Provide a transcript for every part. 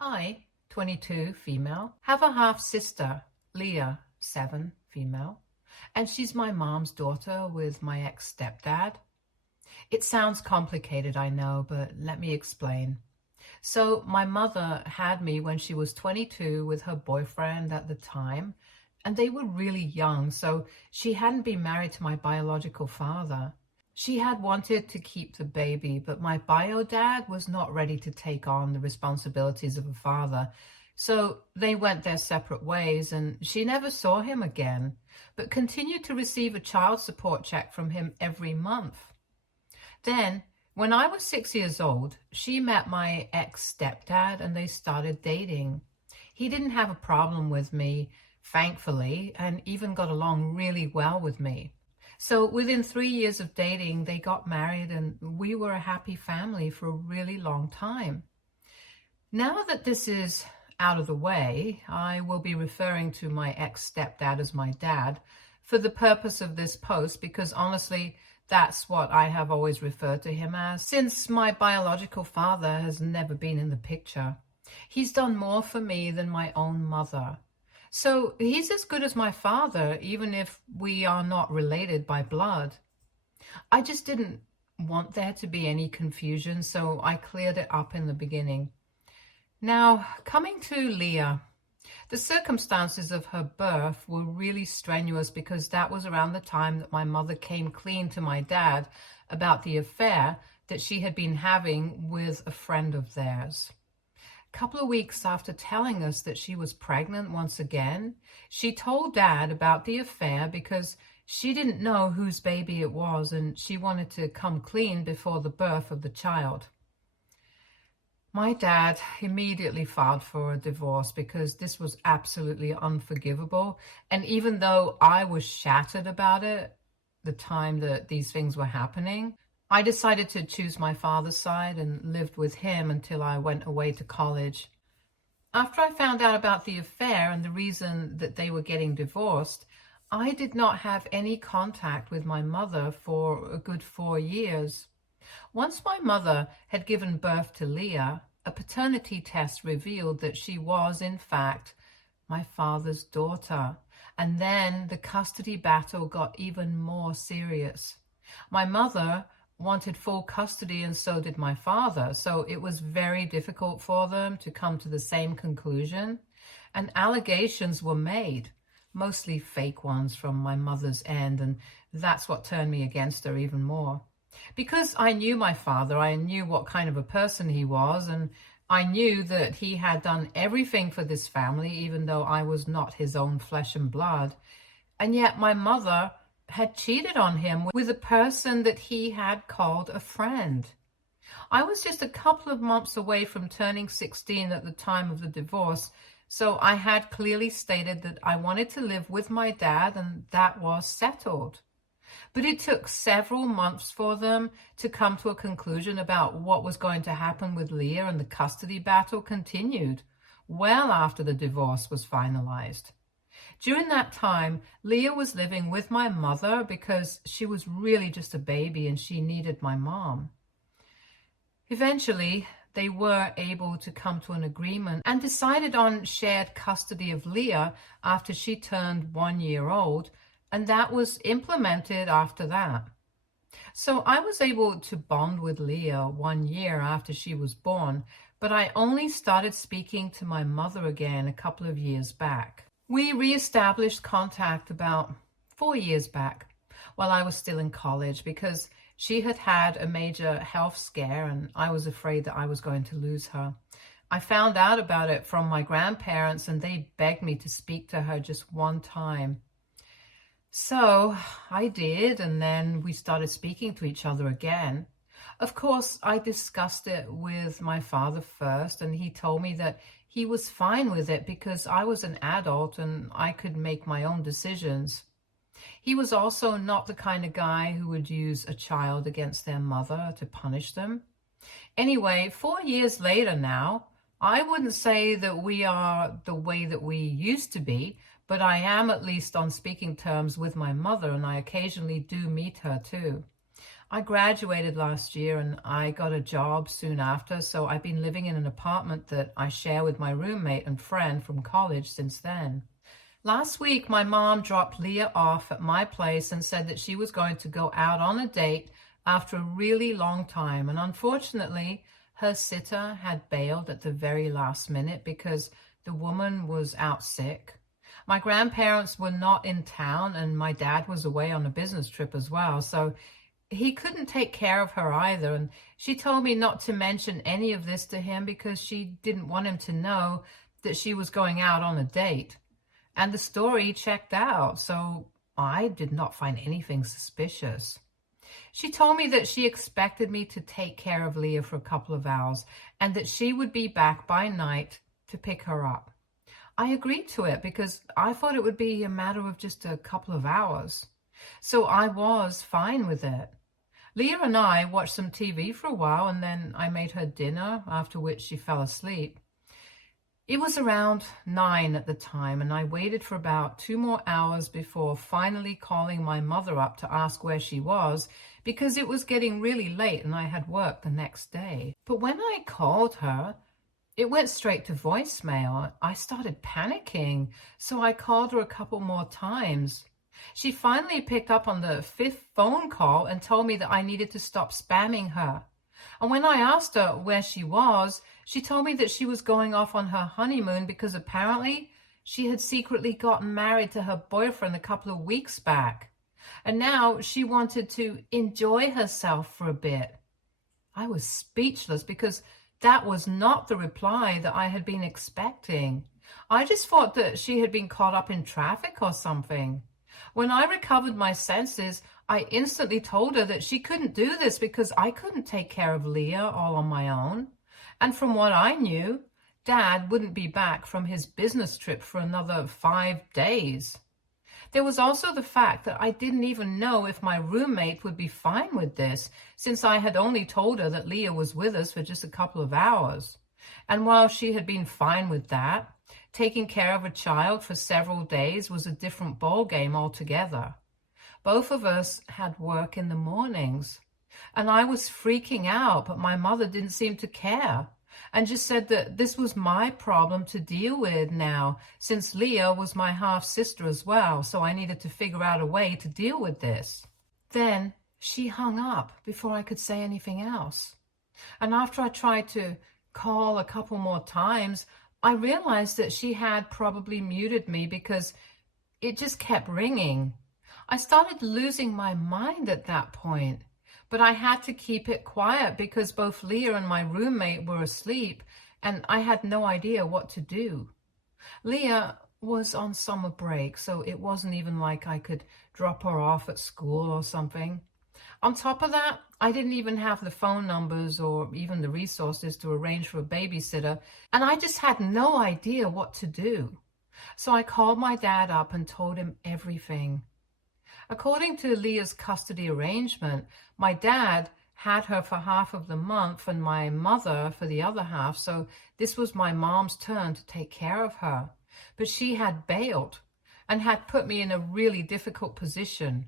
I, 22, female, have a half-sister, Leah, 7, female, and she's my mom's daughter with my ex-stepdad. It sounds complicated, I know, but let me explain. So my mother had me when she was 22 with her boyfriend at the time, and they were really young, so she hadn't been married to my biological father. She had wanted to keep the baby, but my bio dad was not ready to take on the responsibilities of a father. So they went their separate ways, and she never saw him again, but continued to receive a child support check from him every month. Then, when I was 6 years old, she met my ex-stepdad and they started dating. He didn't have a problem with me, thankfully, and even got along really well with me. So within 3 years of dating, they got married and we were a happy family for a really long time. Now that this is out of the way, I will be referring to my ex-stepdad as my dad for the purpose of this post because honestly, that's what I have always referred to him as, since my biological father has never been in the picture. He's done more for me than my own mother. So he's as good as my father, even if we are not related by blood. I just didn't want there to be any confusion, so I cleared it up in the beginning. Now, coming to Leah. The circumstances of her birth were really strenuous because that was around the time that my mother came clean to my dad about the affair that she had been having with a friend of theirs. A couple of weeks after telling us that she was pregnant once again, she told Dad about the affair because she didn't know whose baby it was and she wanted to come clean before the birth of the child. My dad immediately filed for a divorce because this was absolutely unforgivable. And even though I was shattered about it, the time that these things were happening, I decided to choose my father's side and lived with him until I went away to college. After I found out about the affair and the reason that they were getting divorced, I did not have any contact with my mother for a good 4 years. Once my mother had given birth to Leah, a paternity test revealed that she was, in fact, my father's daughter. And then the custody battle got even more serious. My mother wanted full custody and so did my father, so it was very difficult for them to come to the same conclusion. And allegations were made, mostly fake ones from my mother's end, and that's what turned me against her even more. Because I knew my father, I knew what kind of a person he was, and I knew that he had done everything for this family, even though I was not his own flesh and blood. And yet my mother had cheated on him with a person that he had called a friend. I was just a couple of months away from turning 16 at the time of the divorce, so I had clearly stated that I wanted to live with my dad, and that was settled. But it took several months for them to come to a conclusion about what was going to happen with Leah, and the custody battle continued well after the divorce was finalized. During that time, Leah was living with my mother because she was really just a baby and she needed my mom. Eventually, they were able to come to an agreement and decided on shared custody of Leah after she turned 1 year old, and that was implemented after that. So I was able to bond with Leah 1 year after she was born, but I only started speaking to my mother again a couple of years back. We reestablished contact about 4 years back while I was still in college because she had had a major health scare and I was afraid that I was going to lose her. I found out about it from my grandparents and they begged me to speak to her just one time. So I did, and then we started speaking to each other again. Of course, I discussed it with my father first, and he told me that he was fine with it because I was an adult and I could make my own decisions. He was also not the kind of guy who would use a child against their mother to punish them. Anyway, 4 years later now, I wouldn't say that we are the way that we used to be, but I am at least on speaking terms with my mother, and I occasionally do meet her too. I graduated last year and I got a job soon after, so I've been living in an apartment that I share with my roommate and friend from college since then. Last week, my mom dropped Leah off at my place and said that she was going to go out on a date after a really long time. And unfortunately, her sitter had bailed at the very last minute because the woman was out sick. My grandparents were not in town and my dad was away on a business trip as well. So he couldn't take care of her either. And she told me not to mention any of this to him because she didn't want him to know that she was going out on a date. And the story checked out, so I did not find anything suspicious. She told me that she expected me to take care of Leah for a couple of hours and that she would be back by night to pick her up. I agreed to it because I thought it would be a matter of just a couple of hours. So I was fine with it. Leah and I watched some TV for a while and then I made her dinner, after which she fell asleep. It was around 9 at the time, and I waited for about 2 more hours before finally calling my mother up to ask where she was because it was getting really late and I had work the next day. But when I called her, it went straight to voicemail. I started panicking, so I called her a couple more times. She finally picked up on the 5th phone call and told me that I needed to stop spamming her. And when I asked her where she was, she told me that she was going off on her honeymoon because apparently she had secretly gotten married to her boyfriend a couple of weeks back. And now she wanted to enjoy herself for a bit. I was speechless because that was not the reply that I had been expecting. I just thought that she had been caught up in traffic or something. When I recovered my senses, I instantly told her that she couldn't do this because I couldn't take care of Leah all on my own. And from what I knew, Dad wouldn't be back from his business trip for another 5 days. There was also the fact that I didn't even know if my roommate would be fine with this, since I had only told her that Leah was with us for just a couple of hours. And while she had been fine with that, taking care of a child for several days was a different ballgame altogether. Both of us had work in the mornings, and I was freaking out, but my mother didn't seem to care and just said that this was my problem to deal with now, since Leah was my half-sister as well, so I needed to figure out a way to deal with this. Then she hung up before I could say anything else. And after I tried to call a couple more times, I realized that she had probably muted me because it just kept ringing. I started losing my mind at that point, but I had to keep it quiet because both Leah and my roommate were asleep and I had no idea what to do. Leah was on summer break, so it wasn't even like I could drop her off at school or something. On top of that, I didn't even have the phone numbers or even the resources to arrange for a babysitter, and I just had no idea what to do. So I called my dad up and told him everything. According to Leah's custody arrangement, my dad had her for half of the month and my mother for the other half, so this was my mom's turn to take care of her. But she had bailed and had put me in a really difficult position.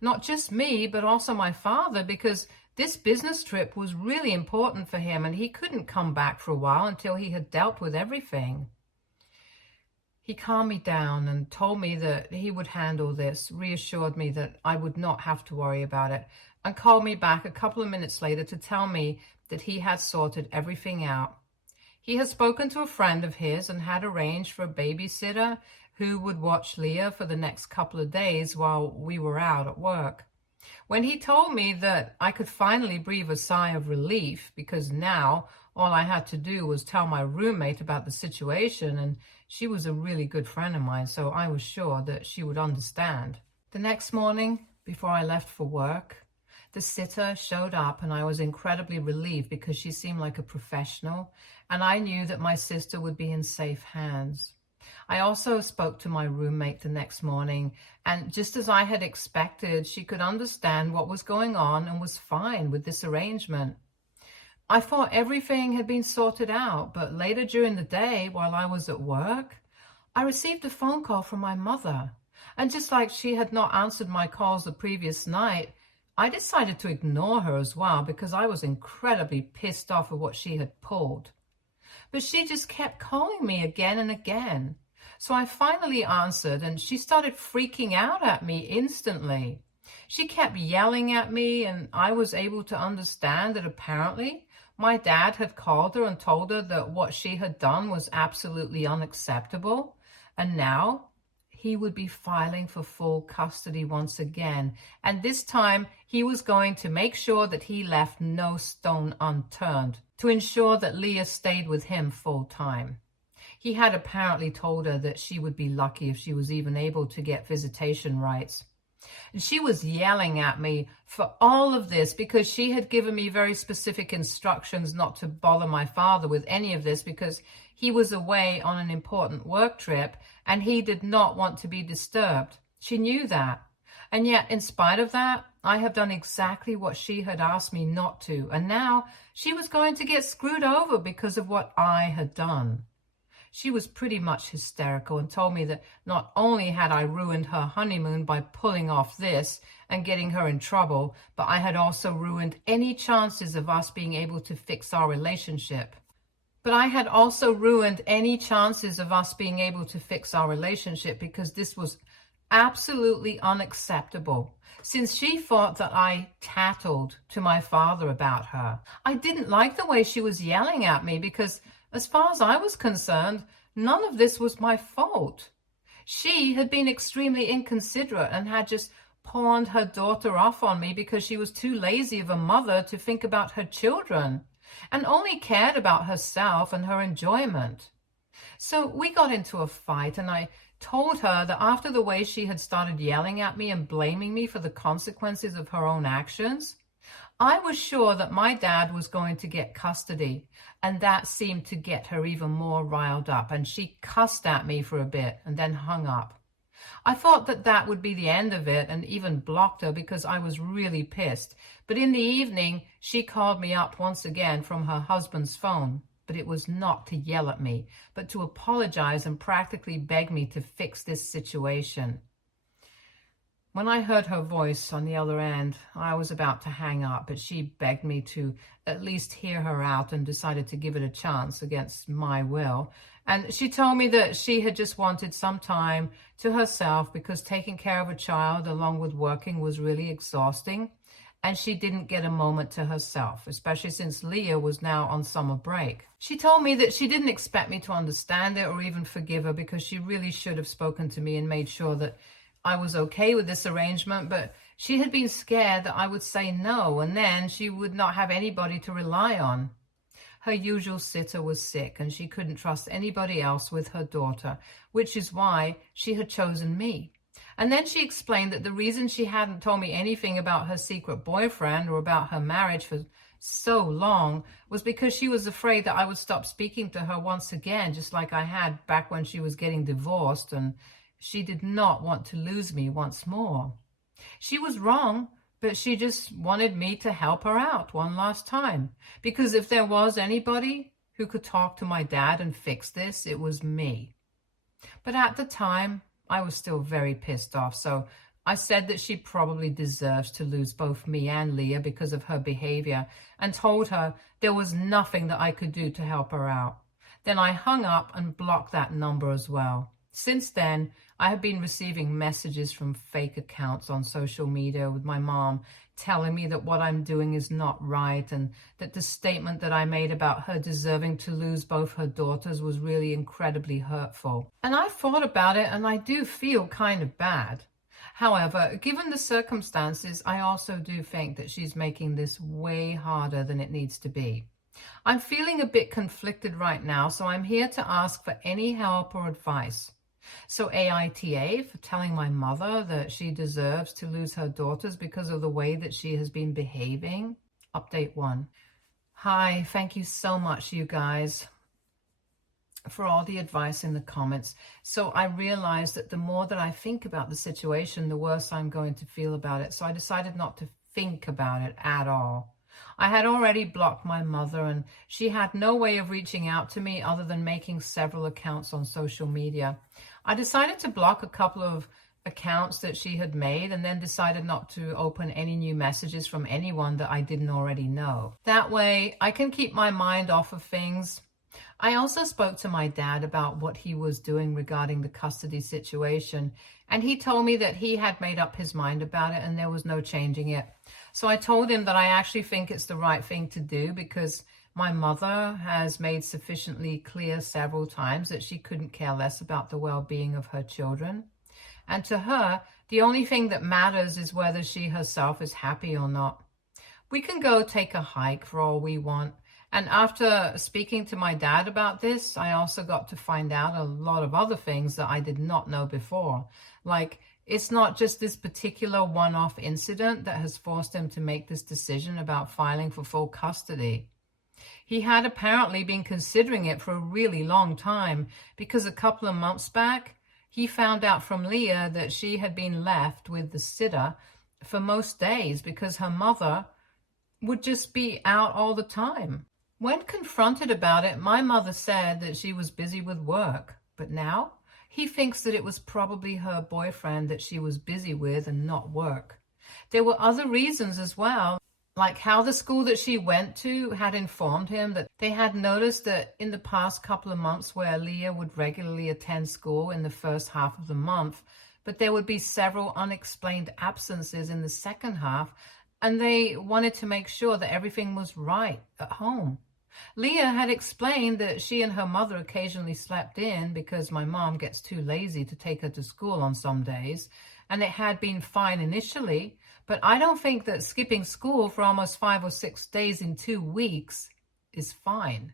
Not just me, but also my father, because this business trip was really important for him and he couldn't come back for a while until he had dealt with everything. He calmed me down and told me that he would handle this, reassured me that I would not have to worry about it, and called me back a couple of minutes later to tell me that he had sorted everything out. He had spoken to a friend of his and had arranged for a babysitter who would watch Leah for the next couple of days while we were out at work. When he told me that I could finally breathe a sigh of relief because now all I had to do was tell my roommate about the situation, and she was a really good friend of mine, so I was sure that she would understand. The next morning, before I left for work, the sitter showed up and I was incredibly relieved because she seemed like a professional and I knew that my sister would be in safe hands. I also spoke to my roommate the next morning, and just as I had expected, she could understand what was going on and was fine with this arrangement. I thought everything had been sorted out, but later during the day, while I was at work, I received a phone call from my mother. And just like she had not answered my calls the previous night, I decided to ignore her as well because I was incredibly pissed off at what she had pulled. But she just kept calling me again and again. So I finally answered, and she started freaking out at me instantly. She kept yelling at me, and I was able to understand that apparently my dad had called her and told her that what she had done was absolutely unacceptable. And now he would be filing for full custody once again. And this time he was going to make sure that he left no stone unturned to ensure that Leah stayed with him full time. He had apparently told her that she would be lucky if she was even able to get visitation rights. And she was yelling at me for all of this because she had given me very specific instructions not to bother my father with any of this because he was away on an important work trip and he did not want to be disturbed. She knew that. And yet, in spite of that, I have done exactly what she had asked me not to. And now she was going to get screwed over because of what I had done. She was pretty much hysterical and told me that not only had I ruined her honeymoon by pulling off this and getting her in trouble, but I had also ruined any chances of us being able to fix our relationship. Because this was absolutely unacceptable, since she thought that I tattled to my father about her. I didn't like the way she was yelling at me because, as far as I was concerned, none of this was my fault. She had been extremely inconsiderate and had just pawned her daughter off on me because she was too lazy of a mother to think about her children and only cared about herself and her enjoyment. So we got into a fight, and I told her that after the way she had started yelling at me and blaming me for the consequences of her own actions, I was sure that my dad was going to get custody, and that seemed to get her even more riled up, and she cussed at me for a bit and then hung up. I thought that that would be the end of it and even blocked her because I was really pissed. But in the evening, she called me up once again from her husband's phone. But it was not to yell at me, but to apologize and practically beg me to fix this situation. When I heard her voice on the other end, I was about to hang up, but she begged me to at least hear her out and decided to give it a chance against my will. And she told me that she had just wanted some time to herself because taking care of a child along with working was really exhausting. And she didn't get a moment to herself, especially since Leah was now on summer break. She told me that she didn't expect me to understand it or even forgive her because she really should have spoken to me and made sure that I was okay with this arrangement, but she had been scared that I would say no, and then she would not have anybody to rely on. Her usual sitter was sick, and she couldn't trust anybody else with her daughter, which is why she had chosen me. And then she explained that the reason she hadn't told me anything about her secret boyfriend or about her marriage for so long was because she was afraid that I would stop speaking to her once again, just like I had back when she was getting divorced, and she did not want to lose me once more. She was wrong, but she just wanted me to help her out one last time, because if there was anybody who could talk to my dad and fix this, it was me. But at the time, I was still very pissed off, so I said that she probably deserves to lose both me and Leah because of her behavior, and told her there was nothing that I could do to help her out. Then I hung up and blocked that number as well. Since then, I have been receiving messages from fake accounts on social media with my mom telling me that what I'm doing is not right and that the statement that I made about her deserving to lose both her daughters was really incredibly hurtful. And I thought about it, and I do feel kind of bad. However, given the circumstances, I also do think that she's making this way harder than it needs to be. I'm feeling a bit conflicted right now, so I'm here to ask for any help or advice. So AITA for telling my mother that she deserves to lose her daughters because of the way that she has been behaving. Update 1. Hi, thank you so much, you guys, for all the advice in the comments. So I realized that the more that I think about the situation, the worse I'm going to feel about it. So I decided not to think about it at all. I had already blocked my mother, and she had no way of reaching out to me other than making several accounts on social media. I decided to block a couple of accounts that she had made and then decided not to open any new messages from anyone that I didn't already know. That way, I can keep my mind off of things. I also spoke to my dad about what he was doing regarding the custody situation, and he told me that he had made up his mind about it and there was no changing it. So I told him that I actually think it's the right thing to do because my mother has made sufficiently clear several times that she couldn't care less about the well-being of her children. And to her, the only thing that matters is whether she herself is happy or not. We can go take a hike for all we want. And after speaking to my dad about this, I also got to find out a lot of other things that I did not know before. Like, it's not just this particular one-off incident that has forced him to make this decision about filing for full custody. He had apparently been considering it for a really long time because a couple of months back, he found out from Leah that she had been left with the sitter for most days because her mother would just be out all the time. When confronted about it, my mother said that she was busy with work, but now he thinks that it was probably her boyfriend that she was busy with and not work. There were other reasons as well, like how the school that she went to had informed him that they had noticed that in the past couple of months where Leah would regularly attend school in the first half of the month, but there would be several unexplained absences in the second half, and they wanted to make sure that everything was right at home. Leah had explained that she and her mother occasionally slept in because my mom gets too lazy to take her to school on some days, and it had been fine initially, but I don't think that skipping school for almost 5 or 6 days in 2 weeks is fine.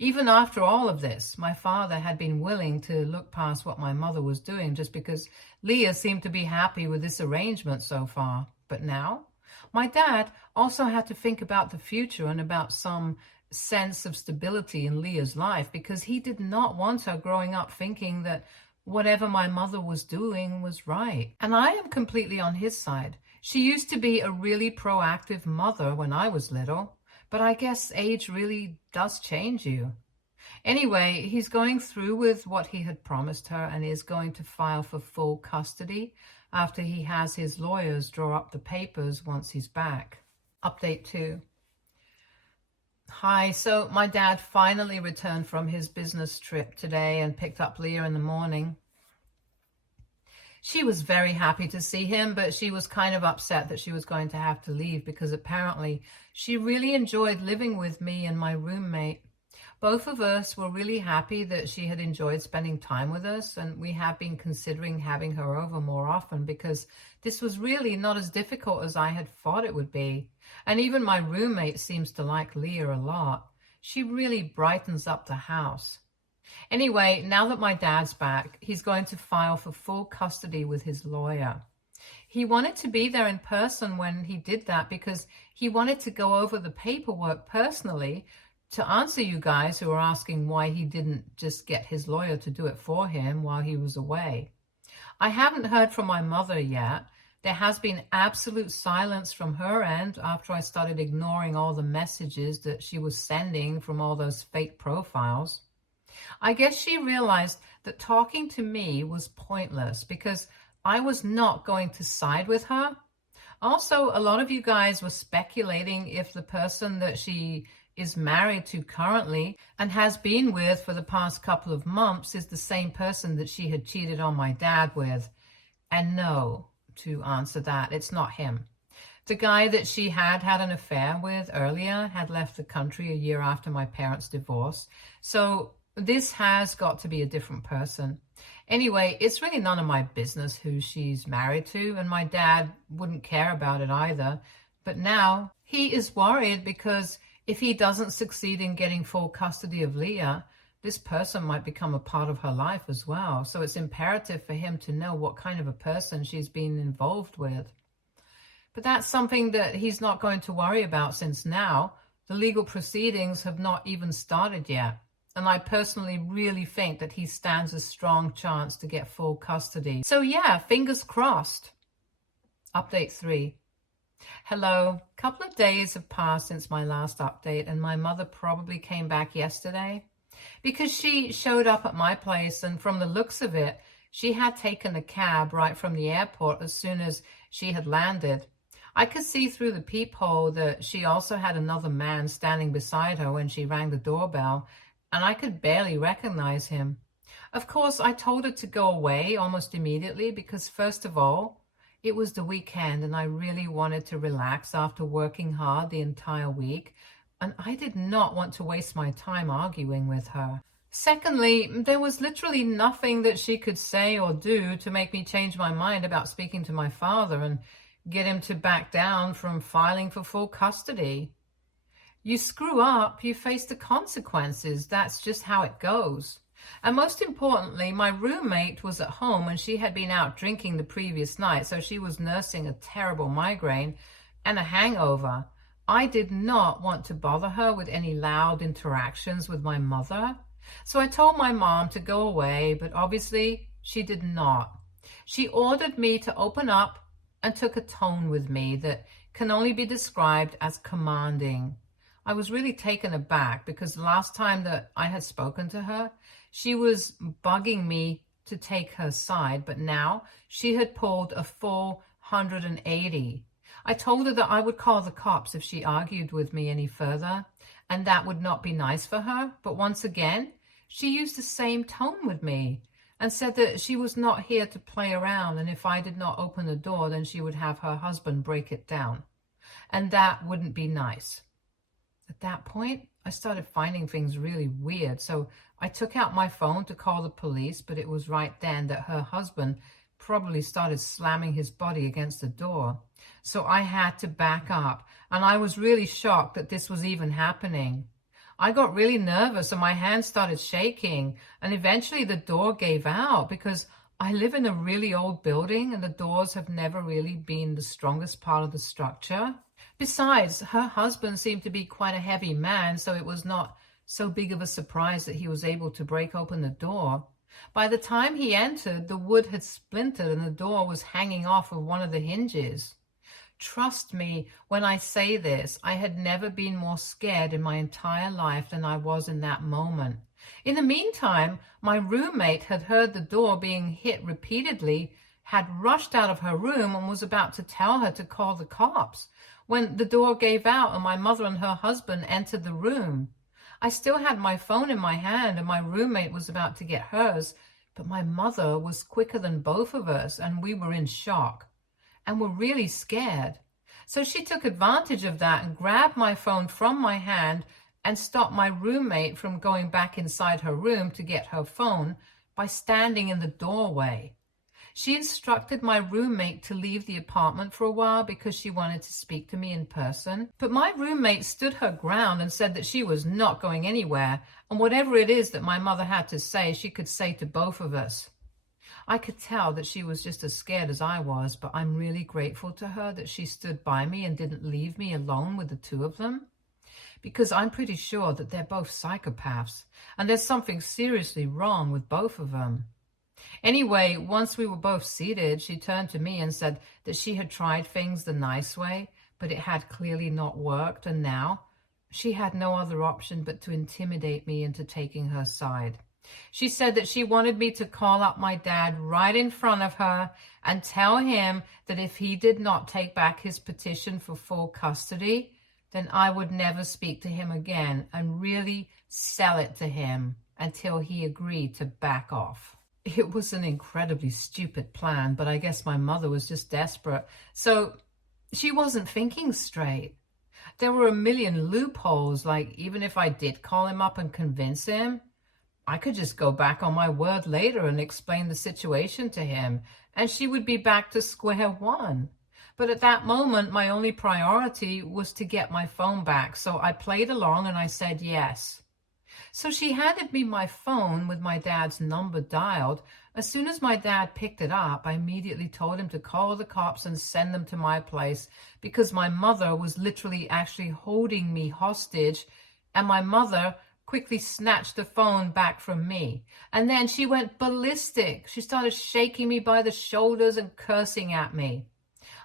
Even after all of this, my father had been willing to look past what my mother was doing just because Leah seemed to be happy with this arrangement so far. But now, my dad also had to think about the future and about some sense of stability in Leah's life because he did not want her growing up thinking that whatever my mother was doing was right. And I am completely on his side. She used to be a really proactive mother when I was little, but I guess age really does change you. Anyway, he's going through with what he had promised her and is going to file for full custody after he has his lawyers draw up the papers once he's back. Update 2. Hi, so my dad finally returned from his business trip today and picked up Leah in the morning. She was very happy to see him, but she was kind of upset that she was going to have to leave because apparently she really enjoyed living with me and my roommate. Both of us were really happy that she had enjoyed spending time with us, and we have been considering having her over more often because this was really not as difficult as I had thought it would be. And even my roommate seems to like Leah a lot. She really brightens up the house. Anyway, now that my dad's back, he's going to file for full custody with his lawyer. He wanted to be there in person when he did that because he wanted to go over the paperwork personally to answer you guys who are asking why he didn't just get his lawyer to do it for him while he was away. I haven't heard from my mother yet. There has been absolute silence from her end after I started ignoring all the messages that she was sending from all those fake profiles. I guess she realized that talking to me was pointless because I was not going to side with her. Also, a lot of you guys were speculating if the person that she is married to currently and has been with for the past couple of months is the same person that she had cheated on my dad with. And no, to answer that, it's not him. The guy that she had an affair with earlier had left the country a year after my parents' divorce. So this has got to be a different person. Anyway, it's really none of my business who she's married to, and my dad wouldn't care about it either. But now he is worried because if he doesn't succeed in getting full custody of Leah, this person might become a part of her life as well. So it's imperative for him to know what kind of a person she's been involved with. But that's something that he's not going to worry about since now the legal proceedings have not even started yet. And I personally really think that he stands a strong chance to get full custody. So yeah, fingers crossed. Update 3. Hello. A couple of days have passed since my last update, and my mother probably came back yesterday because she showed up at my place, and from the looks of it, She had taken a cab right from the airport as soon as she had landed. I could see through the peephole that she also had another man standing beside her when she rang the doorbell, and I could barely recognize him. Of course, I told her to go away almost immediately because, first of all, it was the weekend and I really wanted to relax after working hard the entire week, and I did not want to waste my time arguing with her. Secondly, there was literally nothing that she could say or do to make me change my mind about speaking to my father and get him to back down from filing for full custody. You screw up, you face the consequences. That's just how it goes. And most importantly, my roommate was at home and she had been out drinking the previous night, so she was nursing a terrible migraine and a hangover. I did not want to bother her with any loud interactions with my mother. So I told my mom to go away, but obviously she did not. She ordered me to open up and took a tone with me that can only be described as commanding. I was really taken aback because the last time that I had spoken to her, she was bugging me to take her side, but now she had pulled a full 180. I told her that I would call the cops if she argued with me any further, and that would not be nice for her. But once again, she used the same tone with me and said that she was not here to play around, and if I did not open the door, then she would have her husband break it down. And that wouldn't be nice. At that point, I started finding things really weird, so I took out my phone to call the police, but it was right then that her husband probably started slamming his body against the door. So I had to back up, and I was really shocked that this was even happening. I got really nervous and my hands started shaking, and eventually the door gave out because I live in a really old building and the doors have never really been the strongest part of the structure. Besides, her husband seemed to be quite a heavy man, so it was not so big of a surprise that he was able to break open the door. By the time he entered, the wood had splintered and the door was hanging off of one of the hinges. Trust me when I say this, I had never been more scared in my entire life than I was in that moment. In the meantime, my roommate had heard the door being hit repeatedly, had rushed out of her room and was about to tell her to call the cops when the door gave out and my mother and her husband entered the room. I still had my phone in my hand and my roommate was about to get hers, but my mother was quicker than both of us and we were in shock and were really scared. So she took advantage of that and grabbed my phone from my hand and stopped my roommate from going back inside her room to get her phone by standing in the doorway. She instructed my roommate to leave the apartment for a while because she wanted to speak to me in person. But my roommate stood her ground and said that she was not going anywhere, and whatever it is that my mother had to say, she could say to both of us. I could tell that she was just as scared as I was, but I'm really grateful to her that she stood by me and didn't leave me alone with the two of them, because I'm pretty sure that they're both psychopaths, and there's something seriously wrong with both of them. Anyway, once we were both seated, she turned to me and said that she had tried things the nice way, but it had clearly not worked, and now she had no other option but to intimidate me into taking her side. She said that she wanted me to call up my dad right in front of her and tell him that if he did not take back his petition for full custody, then I would never speak to him again and really sell it to him until he agreed to back off. It was an incredibly stupid plan, but I guess my mother was just desperate. So she wasn't thinking straight. There were a million loopholes, like even if I did call him up and convince him, I could just go back on my word later and explain the situation to him, and she would be back to square one. But at that moment, my only priority was to get my phone back, so I played along and I said yes. So she handed me my phone with my dad's number dialed. As soon as my dad picked it up, I immediately told him to call the cops and send them to my place because my mother was literally actually holding me hostage, and my mother quickly snatched the phone back from me. And then she went ballistic. She started shaking me by the shoulders and cursing at me.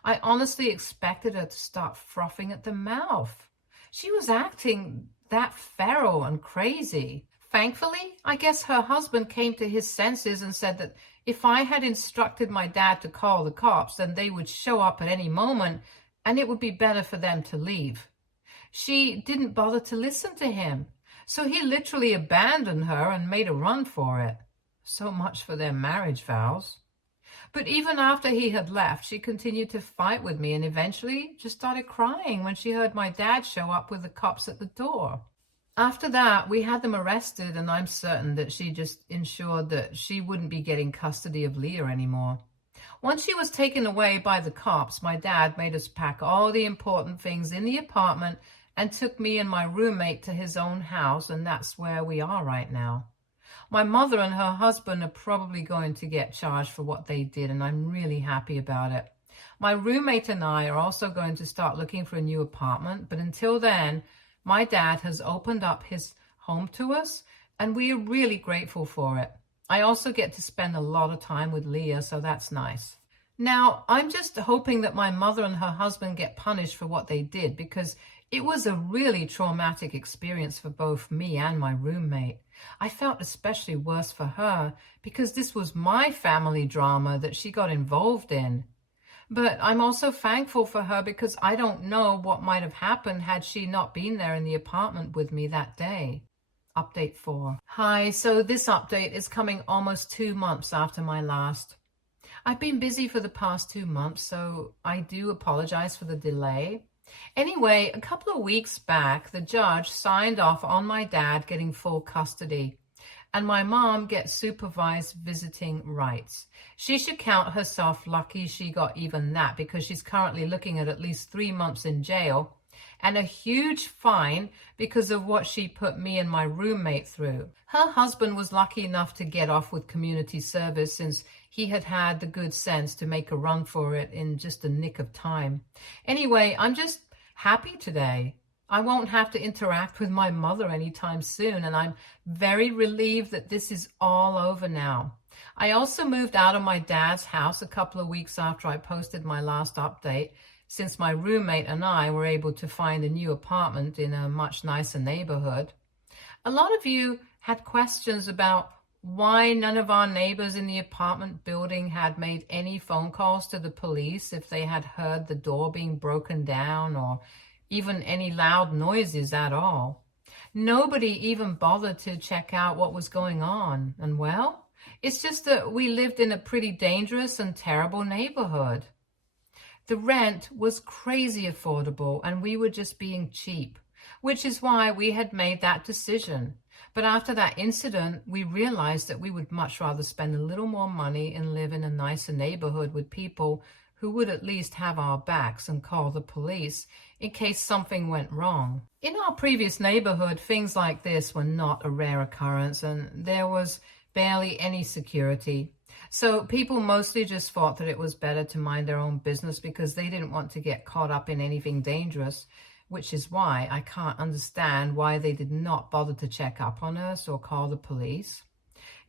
I honestly expected her to start frothing at the mouth. She was acting that feral and crazy. Thankfully, I guess her husband came to his senses and said that if I had instructed my dad to call the cops, then they would show up at any moment and it would be better for them to leave. She didn't bother to listen to him, so he literally abandoned her and made a run for it. So much for their marriage vows. But even after he had left, she continued to fight with me and eventually just started crying when she heard my dad show up with the cops at the door. After that, we had them arrested, and I'm certain that she just ensured that she wouldn't be getting custody of Leah anymore. Once she was taken away by the cops, my dad made us pack all the important things in the apartment and took me and my roommate to his own house, and that's where we are right now. My mother and her husband are probably going to get charged for what they did, and I'm really happy about it. My roommate and I are also going to start looking for a new apartment, but until then, my dad has opened up his home to us, and we are really grateful for it. I also get to spend a lot of time with Leah, so that's nice. Now, I'm just hoping that my mother and her husband get punished for what they did, because it was a really traumatic experience for both me and my roommate. I felt especially worse for her because this was my family drama that she got involved in. But I'm also thankful for her because I don't know what might have happened had she not been there in the apartment with me that day. Update 4. Hi, so this update is coming almost 2 months after my last. I've been busy for the past 2 months, so I do apologize for the delay. Anyway, a couple of weeks back, the judge signed off on my dad getting full custody, and my mom gets supervised visiting rights. She should count herself lucky she got even that, because she's currently looking at least 3 months in jail and a huge fine because of what she put me and my roommate through. Her husband was lucky enough to get off with community service since he had had the good sense to make a run for it in just a nick of time. Anyway, I'm just happy today. I won't have to interact with my mother anytime soon, and I'm very relieved that this is all over now. I also moved out of my dad's house a couple of weeks after I posted my last update, since my roommate and I were able to find a new apartment in a much nicer neighborhood. A lot of you had questions about why none of our neighbors in the apartment building had made any phone calls to the police if they had heard the door being broken down or even any loud noises at all. Nobody even bothered to check out what was going on. And well, it's just that we lived in a pretty dangerous and terrible neighborhood. The rent was crazy affordable and we were just being cheap, which is why we had made that decision. But after that incident, we realized that we would much rather spend a little more money and live in a nicer neighborhood with people who would at least have our backs and call the police in case something went wrong. In our previous neighborhood, things like this were not a rare occurrence and there was barely any security. So people mostly just thought that it was better to mind their own business because they didn't want to get caught up in anything dangerous, which is why I can't understand why they did not bother to check up on us or call the police.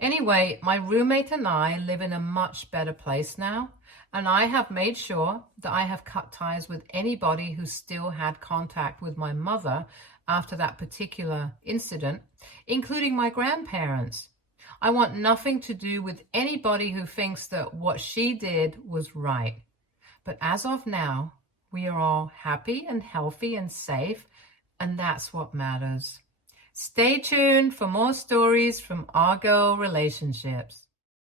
Anyway, my roommate and I live in a much better place now, and I have made sure that I have cut ties with anybody who still had contact with my mother after that particular incident, including my grandparents. I want nothing to do with anybody who thinks that what she did was right. But as of now, we are all happy and healthy and safe, and that's what matters. Stay tuned for more stories from our girl relationships.